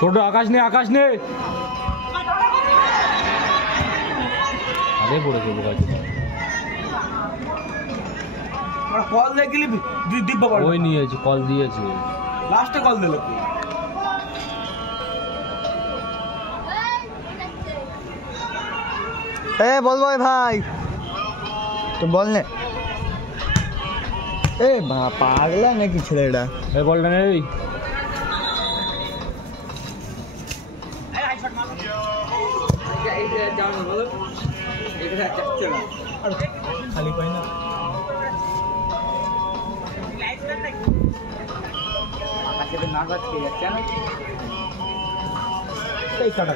ছোট আকাশ নে আগে পড়েছে কল দেখলি দিব্য ওই নিয়েছে কল দিয়েছে লাস্টে কল দিল বল ভাই তো বল নে পাগলা নাকি ছেলেটা বলটা নেই খালি পাই না আকাশে নাগাদ খেয়ে যাচ্ছে না এই কাটা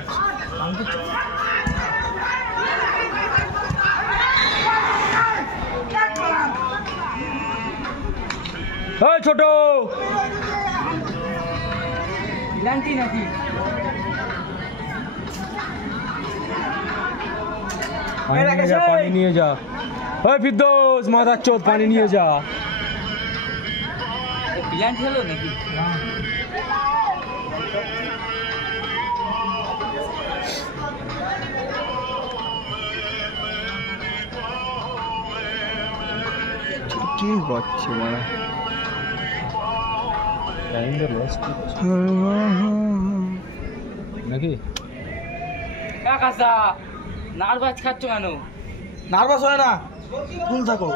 ছোট লান্টি নাকি পানি নিয়ে যা ফিরদৌস মাথার চোদ পানি নিয়ে যা প্ল্যান্ট হলো নাকি কি করছে মানে নাকি কাকা নার্ভাস খাচ্ছ কেন নার্ভাস হয় না কুল থাকো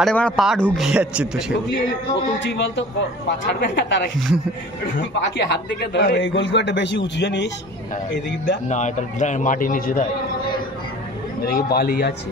আরে মানে পা ঢুকিয়ে যাচ্ছে তো সে বলতো পা ছাড়বে না তারা পাখি হাত থেকে ধরে এই গোলকিপারটা বেশি উঁচু জানিস এই দিকটা না এটা মাটি নিচে দেয় এদিকে বালি আছে